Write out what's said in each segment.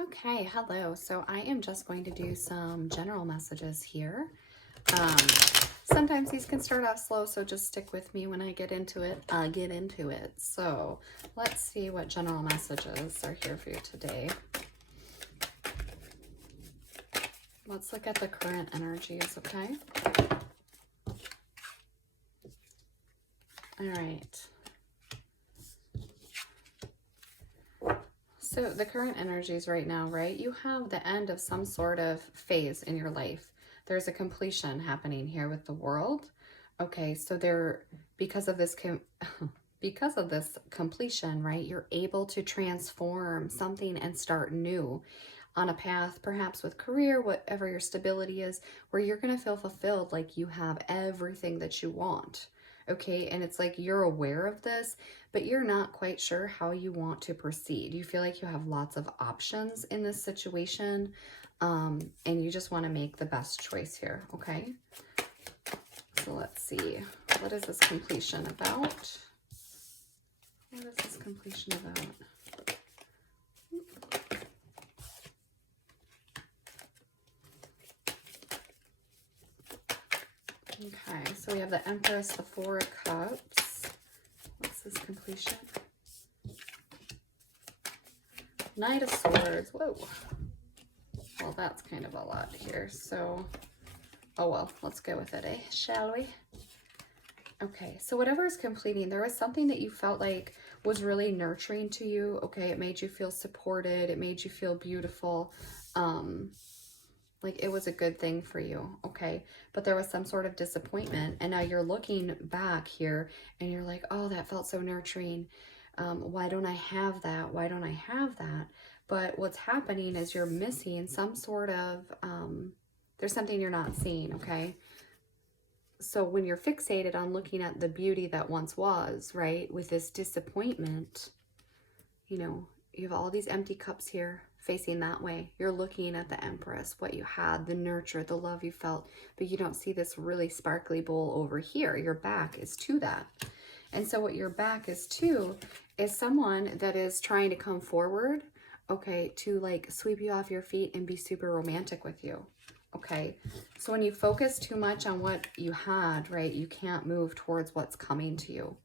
Okay, hello. So I am just going to do some general messages here. Um, Sometimes these can start off slow, so just stick with me when I get into it. So let's see what general messages are here for you today. Let's look at the current energies, okay? All right. So the current energies right now, right? You have the end of some sort of phase in your life. There's a completion happening here with the world. Okay, so because of this because of this completion, right? You're able to transform something and start new on a path, perhaps with career, whatever your stability is, where you're going to feel fulfilled, like you have everything that you want. Okay, and it's like you're aware of this, but you're not quite sure how you want to proceed. You feel like you have lots of options in this situation, and you just want to make the best choice here. Okay, so let's see, what is this completion about? What is this completion about? Okay, so we have the Empress, the Four of Cups. What's this completion? Knight of Swords. Whoa. Well, that's kind of a lot here. So, oh well, let's go with it, eh? Shall we? Okay, so whatever is completing, there was something that you felt like was really nurturing to you. Okay, it made you feel supported. It made you feel beautiful. Like it was a good thing for you, okay? But there was some sort of disappointment, and now you're looking back here and you're like, oh, that felt so nurturing. Why don't I have that? Why don't I have that? But what's happening is you're missing some sort of, there's something you're not seeing, okay? So when you're fixated on looking at the beauty that once was, right, with this disappointment, you know, you have all these empty cups here facing that way. You're looking at the Empress, what you had, the nurture, the love you felt, but you don't see this really sparkly bowl over here. Your back is to that. And so what your back is to is someone that is trying to come forward, okay, to like sweep you off your feet and be super romantic with you. Okay, so when you focus too much on what you had, right, you can't move towards what's coming to you.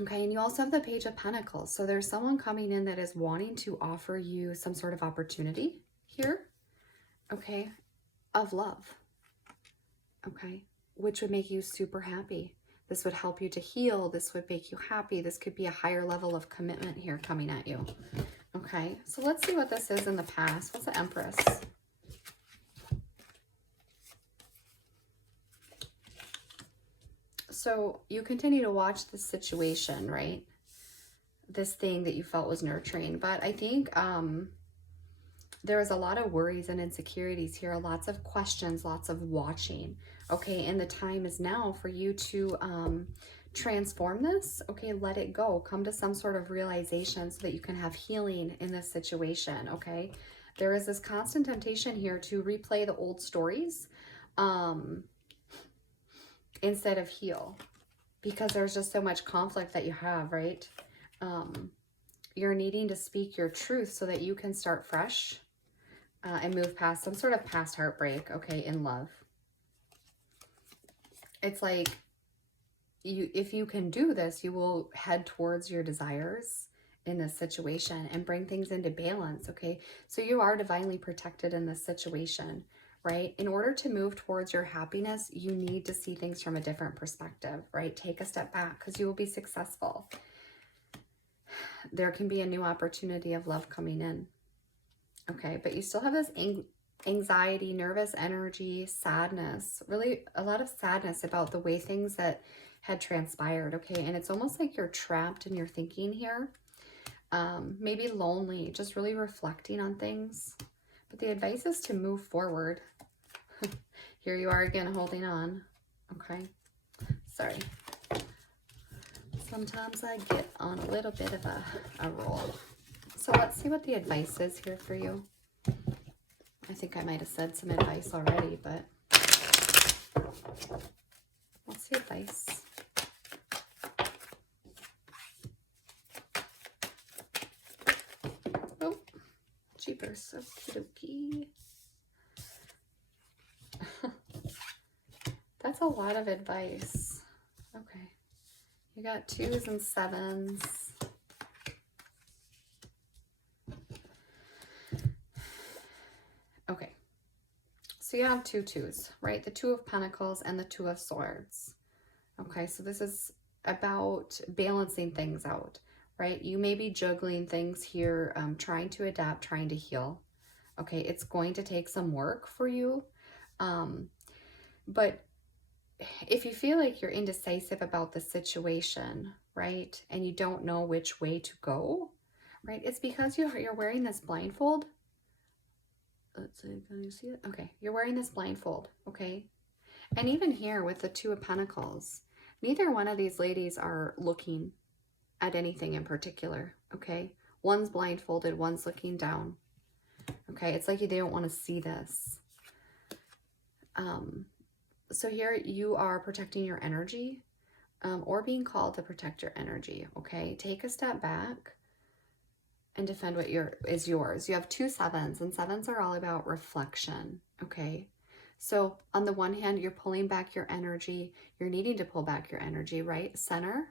Okay, and you also have the Page of Pentacles. So there's someone coming in that is wanting to offer you some sort of opportunity here, okay, of love, okay, which would make you super happy. This would help you to heal. This would make you happy. This could be a higher level of commitment here coming at you. Okay, so let's see what this is in the past. What's the Empress? So you continue to watch this situation, right? This thing that you felt was nurturing. But I think there was a lot of worries and insecurities here, lots of questions, lots of watching. Okay, and the time is now for you to transform this. Okay, let it go. Come to some sort of realization so that you can have healing in this situation. Okay, there is this constant temptation here to replay the old stories instead of heal, because there's just so much conflict that you have, right? You're needing to speak your truth so that you can start fresh and move past some sort of past heartbreak, okay, in love. It's like, if you can do this, you will head towards your desires in this situation and bring things into balance, okay? So you are divinely protected in this situation, right? In order to move towards your happiness, you need to see things from a different perspective, right? Take a step back because you will be successful. There can be a new opportunity of love coming in, okay? But you still have this anxiety, nervous energy, sadness, really a lot of sadness about the way things that had transpired, okay? And it's almost like you're trapped in your thinking here. Maybe lonely, just really reflecting on things. But the advice is to move forward. Here you are again, holding on. Okay, sorry. Sometimes I get on a little bit of a roll. So let's see what the advice is here for you. I think I might have said some advice already, but what's the advice? Oh, Jeepers. Okie dokie. That's a lot of advice. Okay. You got 2s and 7s. Okay. So you have 2 2s, right? The 2 of Pentacles and the 2 of Swords. Okay, so this is about balancing things out, right? You may be juggling things here, trying to adapt, trying to heal. Okay, it's going to take some work for you. But if you feel like you're indecisive about the situation, right, and you don't know which way to go, right, it's because you're wearing this blindfold. Let's see, can you see it? Okay, you're wearing this blindfold, okay? And even here with the 2 of Pentacles, neither one of these ladies are looking at anything in particular, okay? One's blindfolded, one's looking down, okay? It's like they don't want to see this. So here you are protecting your energy, or being called to protect your energy, okay? Take a step back and defend what is yours. You have 2 7s, and 7s are all about reflection, okay? So on the one hand, you're pulling back your energy. You're needing to pull back your energy, right? Center,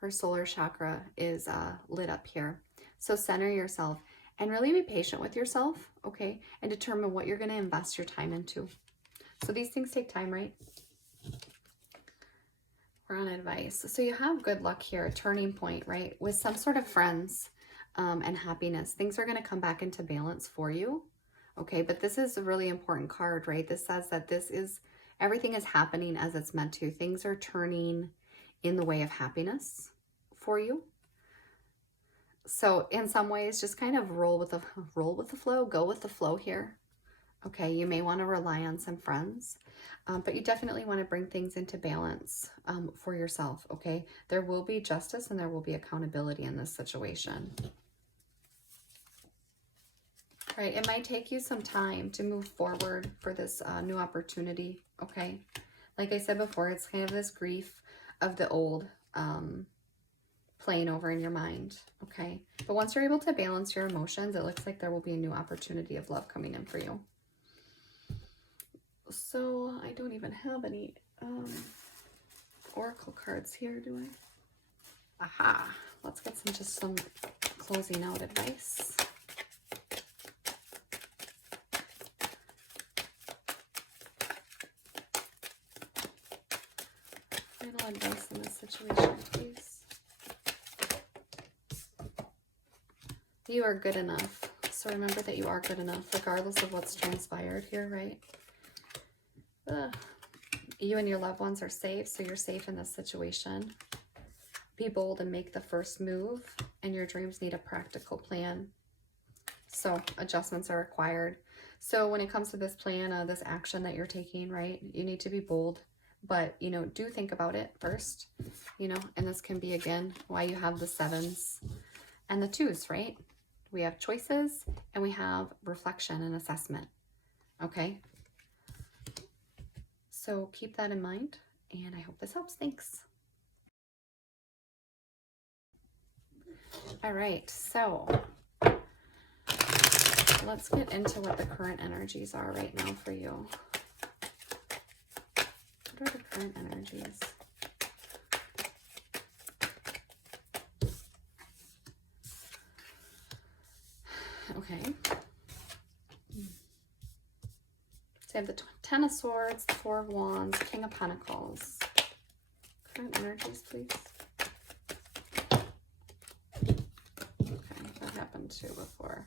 her solar chakra is lit up here. So center yourself and really be patient with yourself, okay? And determine what you're going to invest your time into. So these things take time, right? We're on advice. So you have good luck here, a turning point, right? With some sort of friends and happiness. Things are going to come back into balance for you. Okay, but this is a really important card, right? This says that everything is happening as it's meant to. Things are turning in the way of happiness for you. So in some ways, just kind of roll with the flow, go with the flow here. Okay, you may want to rely on some friends, but you definitely want to bring things into balance for yourself, okay? There will be justice and there will be accountability in this situation. All right, it might take you some time to move forward for this new opportunity, okay? Like I said before, it's kind of this grief of the old playing over in your mind, okay? But once you're able to balance your emotions, it looks like there will be a new opportunity of love coming in for you. So I don't even have any oracle cards here, do I? Aha! Let's get some closing out advice. Final advice in this situation, please. You are good enough. So remember that you are good enough, regardless of what's transpired here, right? You and your loved ones are safe, so you're safe in this situation. Be bold and make the first move, and your dreams need a practical plan. So adjustments are required. So when it comes to this plan, this action that you're taking, right, you need to be bold, but, you know, do think about it first, you know, and this can be, again, why you have the 7s and the 2s, right? We have choices and we have reflection and assessment, okay? So keep that in mind, and I hope this helps. Thanks. All right, so let's get into what the current energies are right now for you. What are the current energies? Okay. So I have the 10 of Swords, the 4 of Wands, King of Pentacles. Current energies, please. Okay, that happened too before.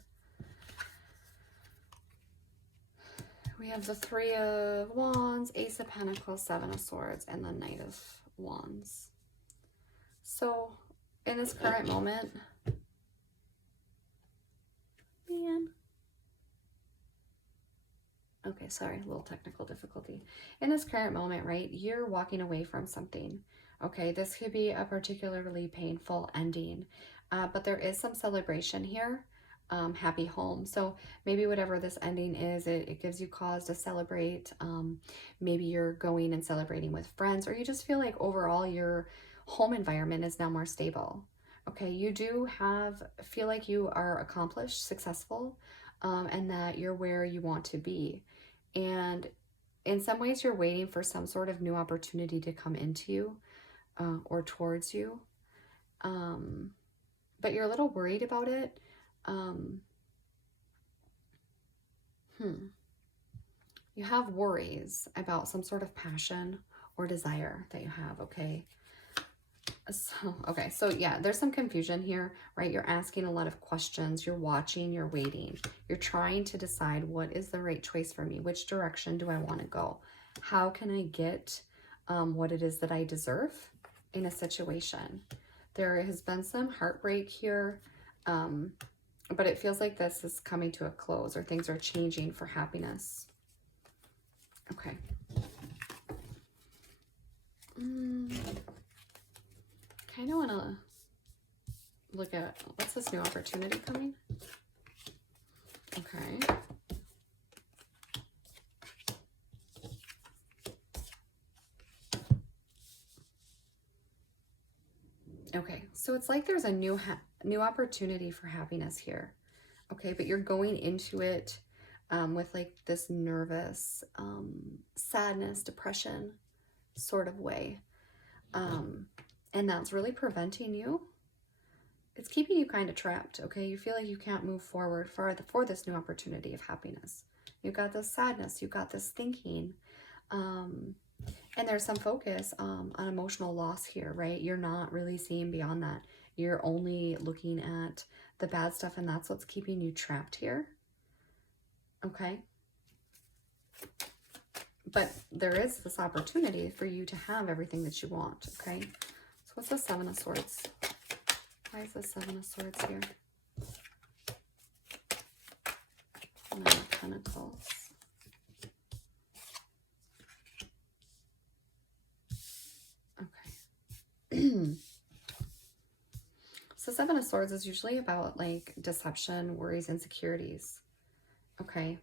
We have the 3 of Wands, Ace of Pentacles, 7 of Swords, and the Knight of Wands. So in this current moment, okay, sorry, a little technical difficulty. In this current moment, right, you're walking away from something. Okay, this could be a particularly painful ending, but there is some celebration here. Happy home. So maybe whatever this ending is, it gives you cause to celebrate. Maybe you're going and celebrating with friends, or you just feel like overall your home environment is now more stable. Okay, you do feel like you are accomplished, successful. and that you're where you want to be. And in some ways, you're waiting for some sort of new opportunity to come into you or towards you. But you're a little worried about it. You have worries about some sort of passion or desire that you have, okay? So yeah, there's some confusion here, right? You're asking a lot of questions. You're watching, you're waiting. You're trying to decide what is the right choice for me. Which direction do I want to go? How can I get what it is that I deserve in a situation? There has been some heartbreak here, but it feels like this is coming to a close, or things are changing for happiness. Okay. Kind of want to look at, what's this new opportunity coming? Okay. Okay, so it's like there's a new opportunity for happiness here. Okay, but you're going into it with like this nervous sadness, depression sort of way. And that's really preventing you. It's keeping you kind of trapped, okay? You feel like you can't move forward for this new opportunity of happiness. You've got this sadness, you've got this thinking. And there's some focus on emotional loss here, right? You're not really seeing beyond that. You're only looking at the bad stuff, and that's what's keeping you trapped here. Okay? But there is this opportunity for you to have everything that you want, okay? So what's the Seven of Swords? Why is the Seven of Swords here? Nine of Pentacles. Okay. So Seven of Swords is usually about like deception, worries, insecurities. Okay.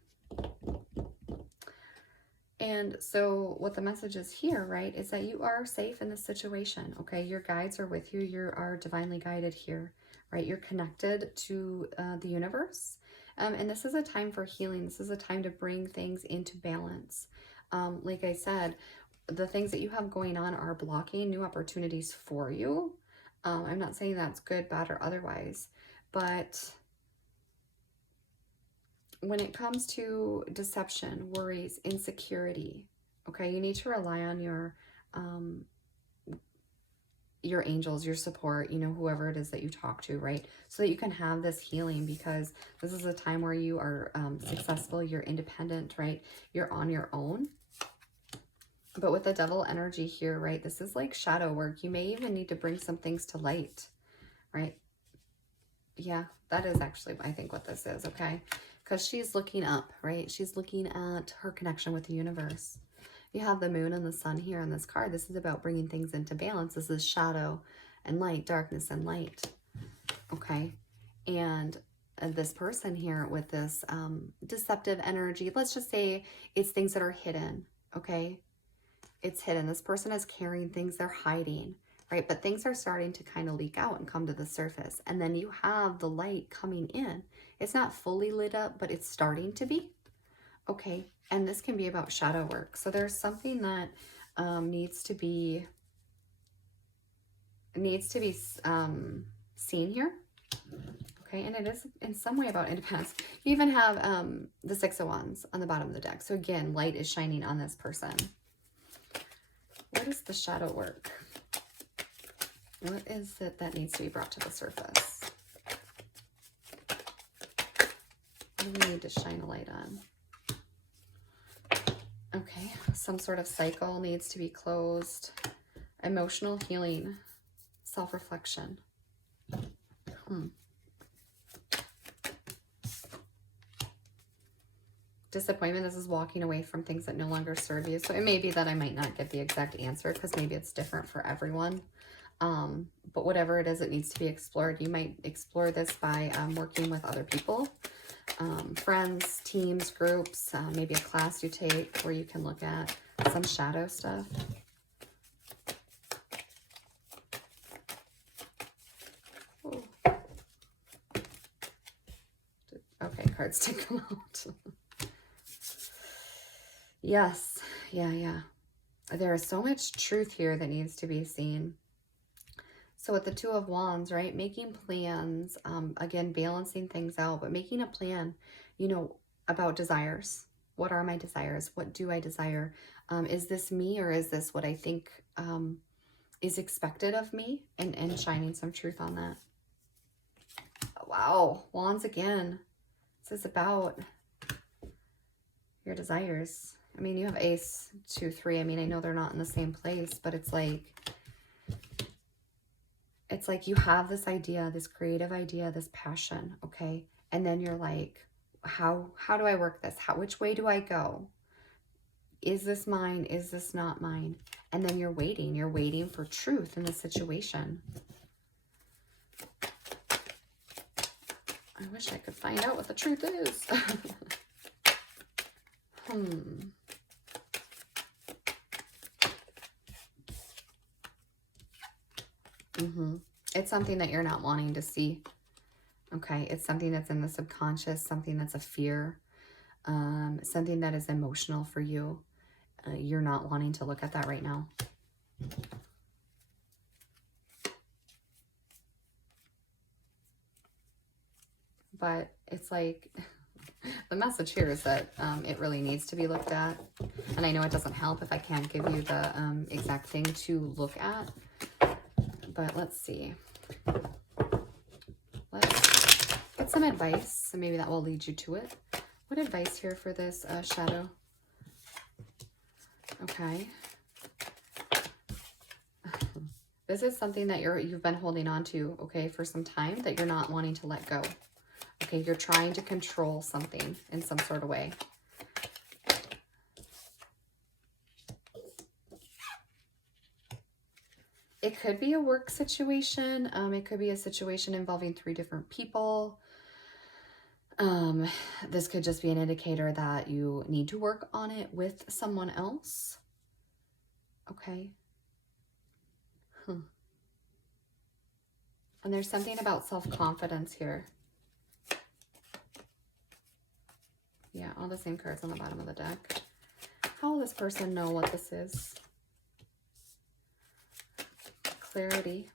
And so what the message is here, right, is that you are safe in this situation, okay? Your guides are with you. You are divinely guided here, right? You're connected to the universe. And this is a time for healing. This is a time to bring things into balance. Like I said, the things that you have going on are blocking new opportunities for you. I'm not saying that's good, bad, or otherwise, but when it comes to deception, worries, insecurity, okay, you need to rely on your angels, your support, you know, whoever it is that you talk to, right? So that you can have this healing, because this is a time where you are successful, you're independent, right? You're on your own. But with the Devil energy here, right, this is like shadow work. You may even need to bring some things to light, right? Yeah, that is actually, I think, what this is, okay? Because she's looking up, right? She's looking at her connection with the universe. You have the moon and the sun here on this card. This is about bringing things into balance. This is shadow and light, darkness and light, okay? And this person here with this deceptive energy, let's just say it's things that are hidden, okay? It's hidden. This person is carrying things they're hiding, right? But things are starting to kind of leak out and come to the surface. And then you have the light coming in. It's not fully lit up, but it's starting to be. Okay, and this can be about shadow work. So there's something that needs to be seen here. Okay, and it is in some way about independence. You even have the Six of Wands on the bottom of the deck. So again, light is shining on this person. What is the shadow work? What is it that needs to be brought to the surface? What do we need to shine a light on? Okay, some sort of cycle needs to be closed. Emotional healing, self-reflection. Disappointment, this is walking away from things that no longer serve you. So it may be that I might not get the exact answer, because maybe it's different for everyone. But whatever it is, it needs to be explored. You might explore this by working with other people, friends, teams, groups, maybe a class you take where you can look at some shadow stuff. Ooh. Okay, cards to come out. Yes. Yeah. There is so much truth here that needs to be seen. So with the Two of Wands, right, making plans, again, balancing things out, but making a plan, you know, about desires. What are my desires? What do I desire? Is this me, or is this what I think is expected of me? And shining some truth on that. Wow, Wands again. This is about your desires. I mean, you have Ace, 2, 3. I mean, I know they're not in the same place, but it's like you have this idea, this creative idea, this passion, okay? And then you're like, how do I work this? Which way do I go? Is this mine? Is this not mine? And then you're waiting for truth in the situation. I wish I could find out what the truth is. It's something that you're not wanting to see. Okay, it's something that's in the subconscious, something that's a fear, something that is emotional for you. You're not wanting to look at that right now. But it's like, the message here is that it really needs to be looked at. And I know it doesn't help if I can't give you the exact thing to look at. But let's see. Let's get some advice, and maybe that will lead you to it. What advice here for this shadow? Okay. This is something that you've been holding on to, okay, for some time, that you're not wanting to let go. Okay, you're trying to control something in some sort of way. It could be a work situation. It could be a situation involving 3 different people. This could just be an indicator that you need to work on it with someone else. Okay. And there's something about self-confidence here. Yeah, all the same cards on the bottom of the deck. How will this person know what this is? Clarity.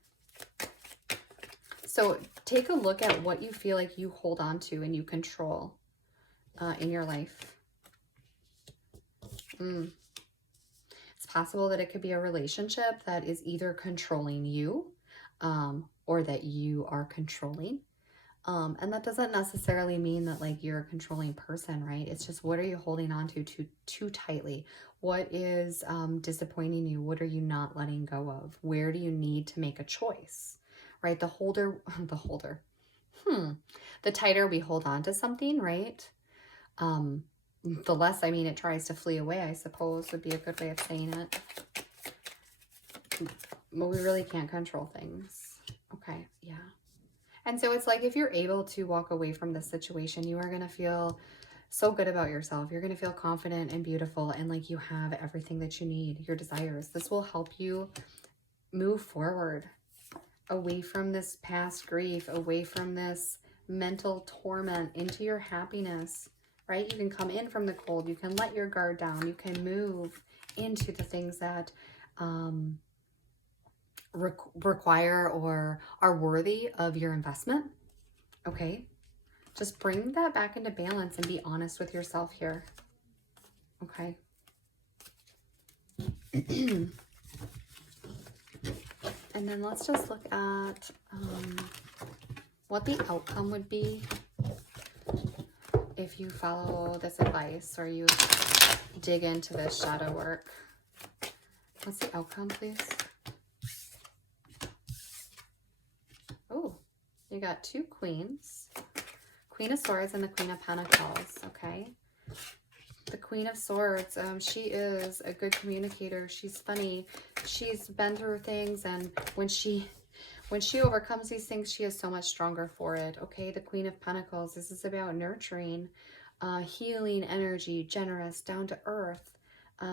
So take a look at what you feel like you hold on to and you control in your life. It's possible that it could be a relationship that is either controlling you or that you are controlling. And that doesn't necessarily mean that like you're a controlling person, right? It's just, what are you holding on to too tightly? What is disappointing you? What are you not letting go of? Where do you need to make a choice, right? The tighter we hold on to something, right? The less, I mean, it tries to flee away, I suppose, would be a good way of saying it. But we really can't control things. Okay, yeah. And so it's like, if you're able to walk away from this situation, you are going to feel so good about yourself. You're going to feel confident and beautiful, and like you have everything that you need, your desires. This will help you move forward away from this past grief, away from this mental torment, into your happiness, right? You can come in from the cold. You can let your guard down. You can move into the things that require or are worthy of your investment. Okay, just bring that back into balance and be honest with yourself here. Okay. And then let's just look at what the outcome would be if you follow this advice or you dig into this shadow work. What's the outcome, please? Oh, you got 2 queens. Queen of Swords and the Queen of Pentacles, okay? The Queen of Swords, she is a good communicator. She's funny. She's been through things, and when she overcomes these things, she is so much stronger for it, okay? The Queen of Pentacles, this is about nurturing, healing energy, generous, down to earth.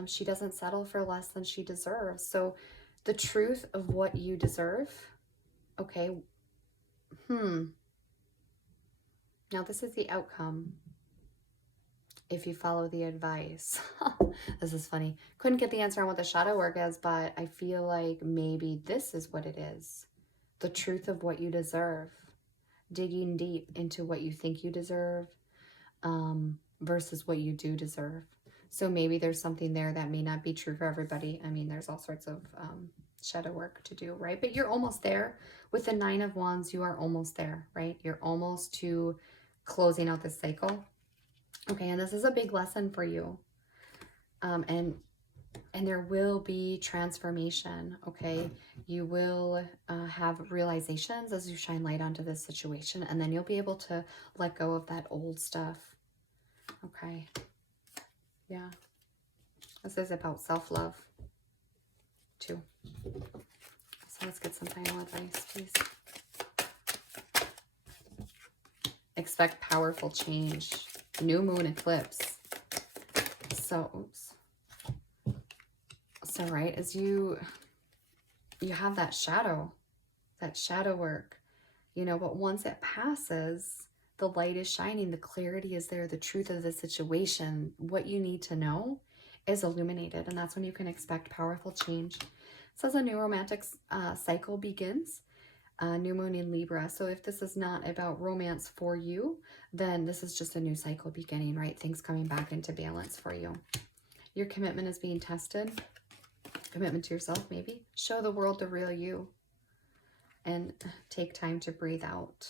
She doesn't settle for less than she deserves. So the truth of what you deserve, okay? Now this is the outcome. if you follow the advice. This is funny. Couldn't get the answer on what the shadow work is, but I feel like maybe this is what it is. The truth of what you deserve. Digging deep into what you think you deserve versus what you do deserve. So maybe there's something there that may not be true for everybody. I mean, there's all sorts of shadow work to do, right? But you're almost there. With the 9 of Wands, you are almost there, right? You're almost to closing out this cycle. Okay, and this is a big lesson for you. And there will be transformation, okay? You will have realizations as you shine light onto this situation, and then you'll be able to let go of that old stuff, okay? Yeah. This is about self-love, too. So let's get some final advice, please. Expect powerful change. New moon eclipse. So, oops. So, right, as you have that shadow work, you know, but once it passes, the light is shining, the clarity is there, the truth of the situation, what you need to know is illuminated, and that's when you can expect powerful change. It says a new romantic cycle begins. New moon in Libra. So if this is not about romance for you, then this is just a new cycle beginning, right? Things coming back into balance for you. Your commitment is being tested. Commitment to yourself, maybe. Show the world the real you. And take time to breathe out.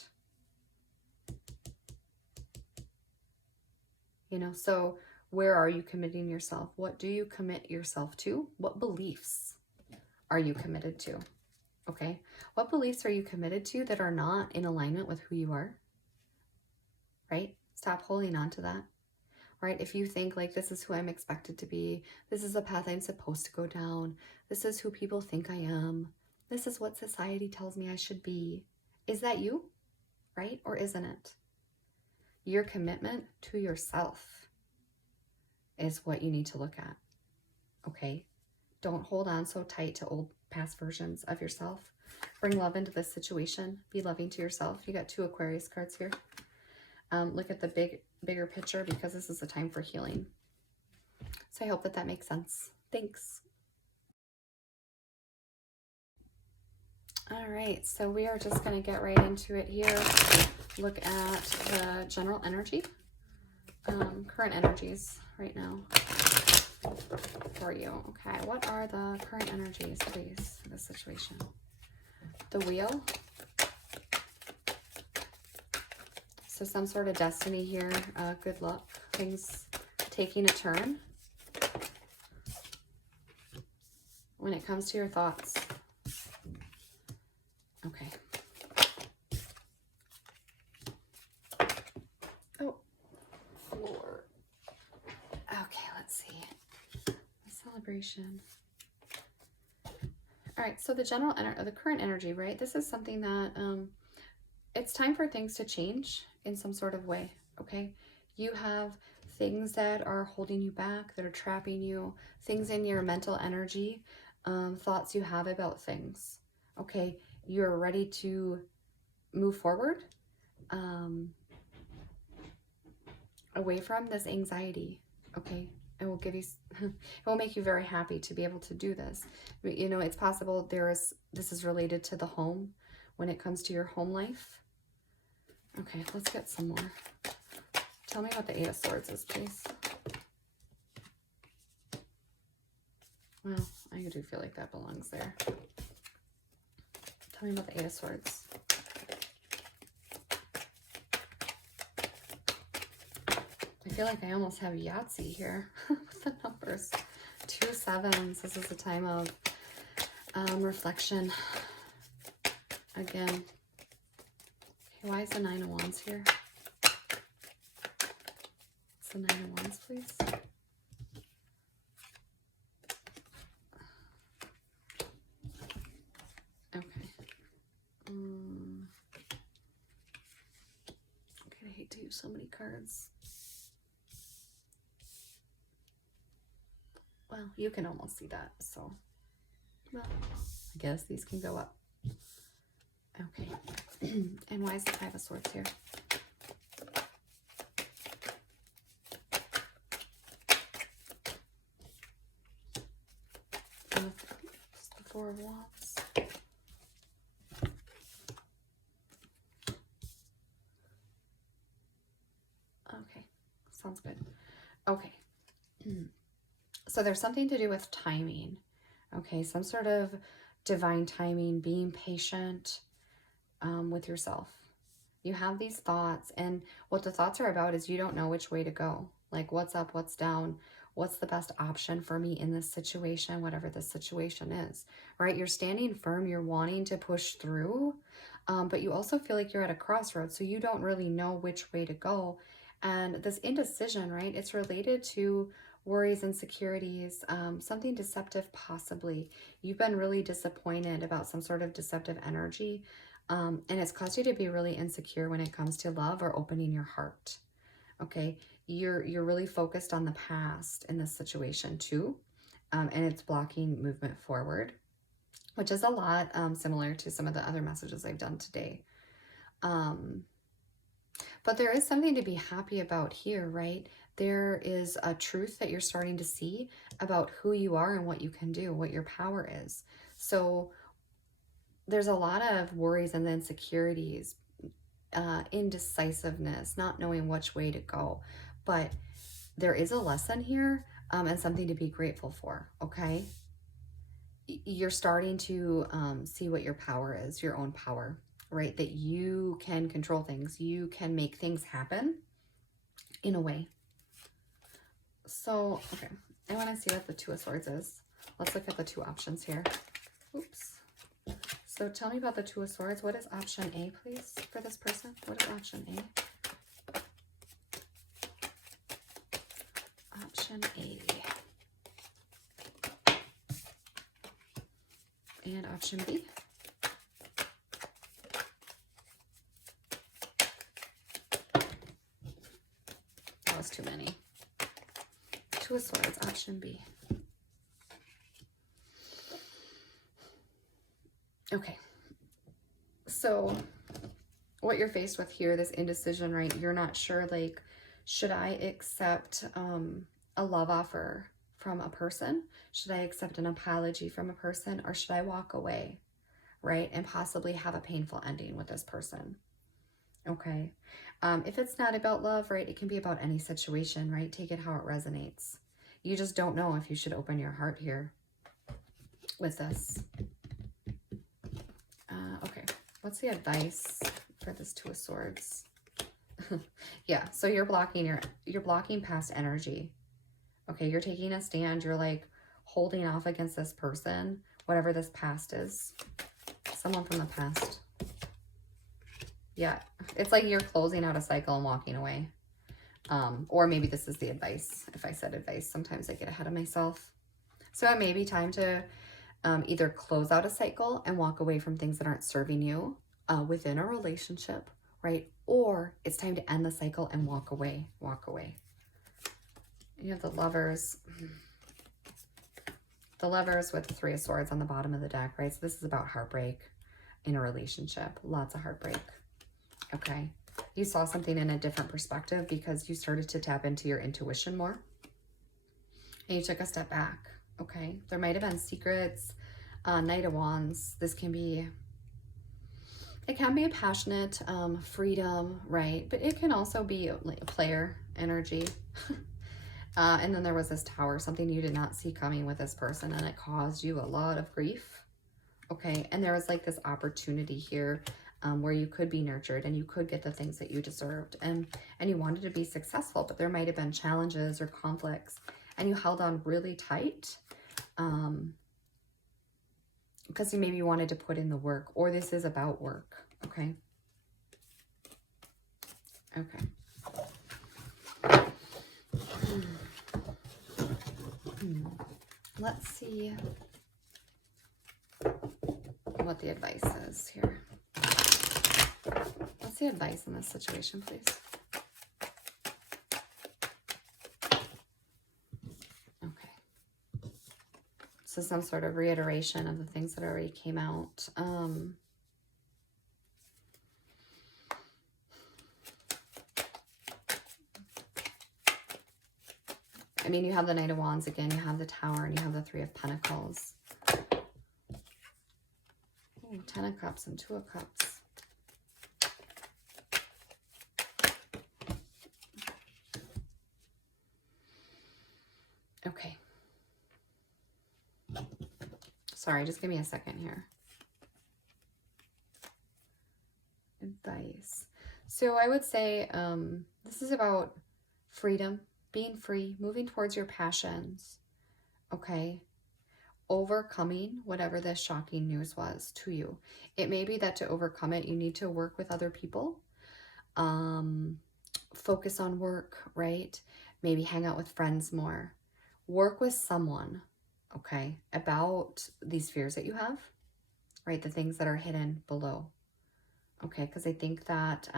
You know, so where are you committing yourself? What do you commit yourself to? What beliefs are you committed to? Okay, what beliefs are you committed to that are not in alignment with who you are? Right? Stop holding on to that. Right? If you think like, this is who I'm expected to be, this is the path I'm supposed to go down, this is who people think I am, this is what society tells me I should be. Is that you? Right? Or isn't it? Your commitment to yourself is what you need to look at. Okay? Don't hold on so tight to old past versions of yourself. Bring love into this situation. Be loving to yourself. You got 2 Aquarius cards here. Look at the bigger picture, because this is a time for healing. So I hope that makes sense. Thanks. All right, so we are just going to get right into it here. Look at the general energy, current energies right now for you. Okay, what are the current energies, please, for this situation? The Wheel. So some sort of destiny here, good luck, things taking a turn. When it comes to your thoughts. Okay. Oh, Lord. Okay, let's see. Celebration. All right, so the general energy, the current energy, right? This is something that it's time for things to change in some sort of way, okay? You have things that are holding you back, that are trapping you, things in your mental energy, thoughts you have about things, okay? You're ready to move forward away from this anxiety, okay? It will give you, it will make you very happy to be able to do this. You know, it's possible this is related to the home when it comes to your home life. Okay, let's get some more. Tell me what the 8 of Swords is, please. Well, I do feel like that belongs there. Tell me about the 8 of Swords. I feel like I almost have Yahtzee here with the numbers. 2 7s. This is a time of reflection. Again. Okay, why is the 9 of Wands here? It's the 9 of Wands, please. Okay. Okay, I hate to use so many cards. Well, you can almost see that, so, well, I guess these can go up. Okay. And why is the 5 of Swords here? Four of Wands. Okay, sounds good. Okay. So there's something to do with timing. Okay, some sort of divine timing, being patient with yourself. You have these thoughts, and what the thoughts are about is you don't know which way to go. Like, what's up, what's down, what's the best option for me in this situation, whatever the situation is, right? You're standing firm, you're wanting to push through, but you also feel like you're at a crossroads, so you don't really know which way to go. And this indecision, right, it's related to worries, insecurities, something deceptive possibly. You've been really disappointed about some sort of deceptive energy, and it's caused you to be really insecure when it comes to love or opening your heart. Okay, you're really focused on the past in this situation too, and it's blocking movement forward, which is a lot similar to some of the other messages I've done today. But there is something to be happy about here, right? There is a truth that you're starting to see about who you are and what you can do, what your power is. So there's a lot of worries and insecurities, indecisiveness, not knowing which way to go. But there is a lesson here and something to be grateful for, okay? You're starting to see what your power is, your own power, right? That you can control things. You can make things happen in a way. So, okay, I want to see what the Two of Swords is. Let's look at the two options here. Oops. So tell me about the Two of Swords. What is option A, please, for this person? What is option A? Option A. And option B. That was too many. Two of Swords, option B. Okay. So what you're faced with here, this indecision, right? You're not sure, like, should I accept a love offer from a person? Should I accept an apology from a person? Or should I walk away, right? And possibly have a painful ending with this person. Okay. If it's not about love, right, it can be about any situation, right? Take it how it resonates. You just don't know if you should open your heart here with this. Okay. What's the advice for this Two of Swords? Yeah. So you're blocking past energy. Okay. You're taking a stand. You're like holding off against this person, whatever this past is. Someone from the past. Yeah. It's like you're closing out a cycle and walking away. Or maybe this is the advice. If I said advice, sometimes I get ahead of myself. So it may be time to either close out a cycle and walk away from things that aren't serving you within a relationship, right? Or it's time to end the cycle and walk away. You have the Lovers. The Lovers with the Three of Swords on the bottom of the deck, right? So this is about heartbreak in a relationship. Lots of heartbreak. Okay. You saw something in a different perspective because you started to tap into your intuition more. And you took a step back. Okay. There might have been secrets. Knight of Wands. This can be... It can be a passionate freedom, right? But it can also be like a player energy. And then there was this Tower, something you did not see coming with this person, and it caused you a lot of grief. Okay, and there was like this opportunity here where you could be nurtured and you could get the things that you deserved, and you wanted to be successful, but there might have been challenges or conflicts, and you held on really tight because you maybe wanted to put in the work, or this is about work. Okay. Okay. Let's see what the advice is here. What's the advice in this situation, please? Okay. So some sort of reiteration of the things that already came out. I mean, you have the Knight of Wands again, you have the Tower, and you have the Three of Pentacles. Ten of Cups and Two of Cups. Okay. Sorry, just give me a second here. Advice. So I would say this is about freedom, being free, moving towards your passions, okay? Overcoming whatever this shocking news was to you. It may be that to overcome it, you need to work with other people, focus on work, right? Maybe hang out with friends more. Work with someone, okay, about these fears that you have, right? The things that are hidden below. Okay, because I think that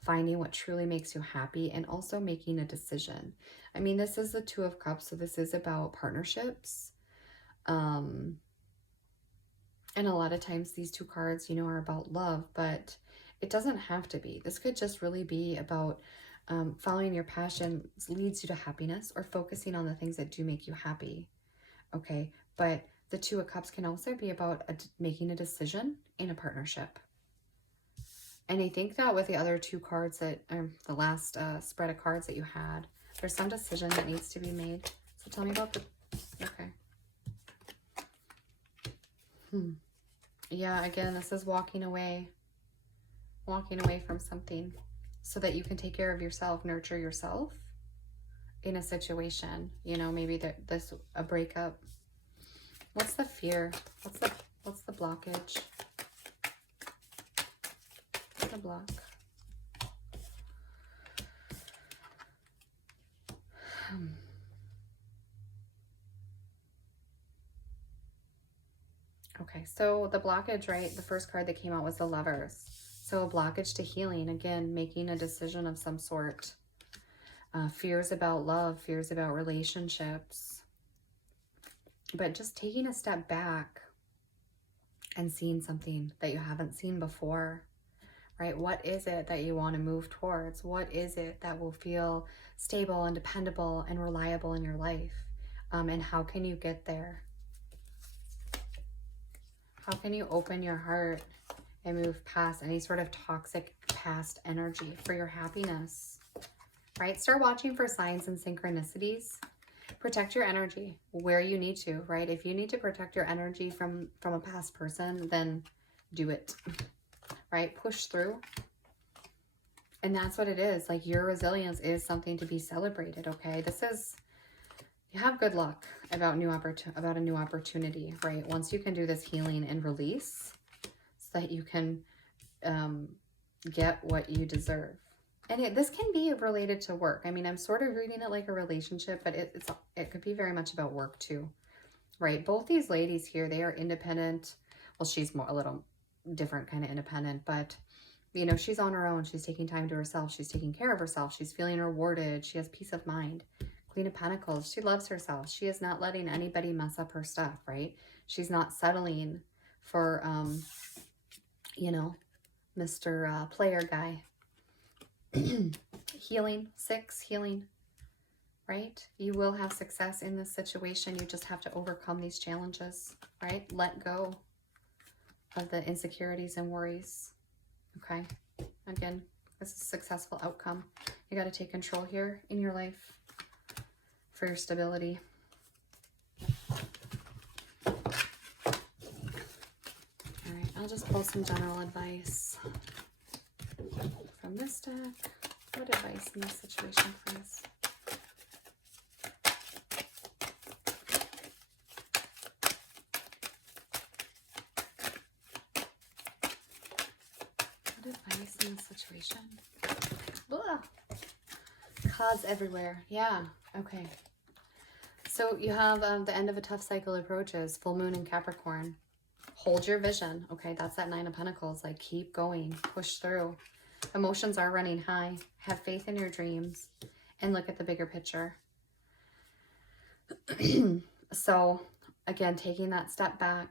finding what truly makes you happy and also making a decision. I mean, this is the Two of Cups, so this is about partnerships. And a lot of times these two cards, you know, are about love, but it doesn't have to be. This could just really be about following your passion leads you to happiness, or focusing on the things that do make you happy. Okay, but the Two of Cups can also be about making a decision in a partnership. And I think that with the other two cards that, the last spread of cards that you had, there's some decision that needs to be made. So tell me about the, okay. Yeah, again, this is walking away from something so that you can take care of yourself, nurture yourself in a situation, you know, maybe a breakup. What's the fear? What's the blockage? The block. Okay, so the blockage, right? The first card that came out was the Lovers. So a blockage to healing, again, making a decision of some sort. Fears about love, fears about relationships. But just taking a step back and seeing something that you haven't seen before, right? What is it that you want to move towards? What is it that will feel stable and dependable and reliable in your life? And how can you get there? How can you open your heart and move past any sort of toxic past energy for your happiness, right? Start watching for signs and synchronicities. Protect your energy where you need to, right? If you need to protect your energy from a past person, then do it, right? Push through. And that's what it is. Like, your resilience is something to be celebrated, okay? You have good luck about a new opportunity, right? Once you can do this healing and release so that you can get what you deserve. And this can be related to work. I mean, I'm sort of reading it like a relationship, but it could be very much about work too, right? Both these ladies here, they are independent. Well, she's a little different kind of independent, but you know, she's on her own. She's taking time to herself. She's taking care of herself. She's feeling rewarded. She has peace of mind. Queen of Pentacles, she loves herself. She is not letting anybody mess up her stuff, right? She's not settling for, you know, Mr. Player guy. Healing, 6, healing, right? You will have success in this situation. You just have to overcome these challenges, right? Let go of the insecurities and worries, okay? Again, this is a successful outcome. You got to take control here in your life for your stability. All right, I'll just pull some general advice from this deck. What advice in this situation, please? What advice in this situation? Blah. Clouds everywhere. Yeah, okay. So you have the end of a tough cycle approaches, full moon in Capricorn. Hold your vision, okay? That's that 9 of Pentacles. Like, keep going, push through. Emotions are running high. Have faith in your dreams and look at the bigger picture. So, again, taking that step back,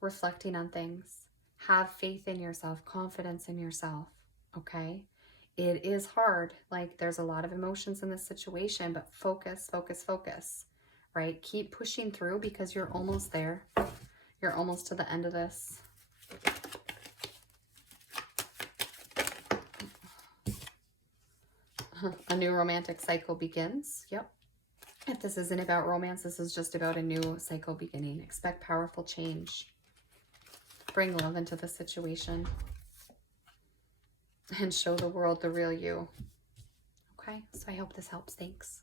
reflecting on things. Have faith in yourself, confidence in yourself, okay? It is hard. Like, there's a lot of emotions in this situation, but focus, focus, focus, right? Keep pushing through because you're almost there. You're almost to the end of this. A new romantic cycle begins. Yep. If this isn't about romance, this is just about a new cycle beginning. Expect powerful change. Bring love into the situation. And show the world the real you. Okay, so I hope this helps. Thanks.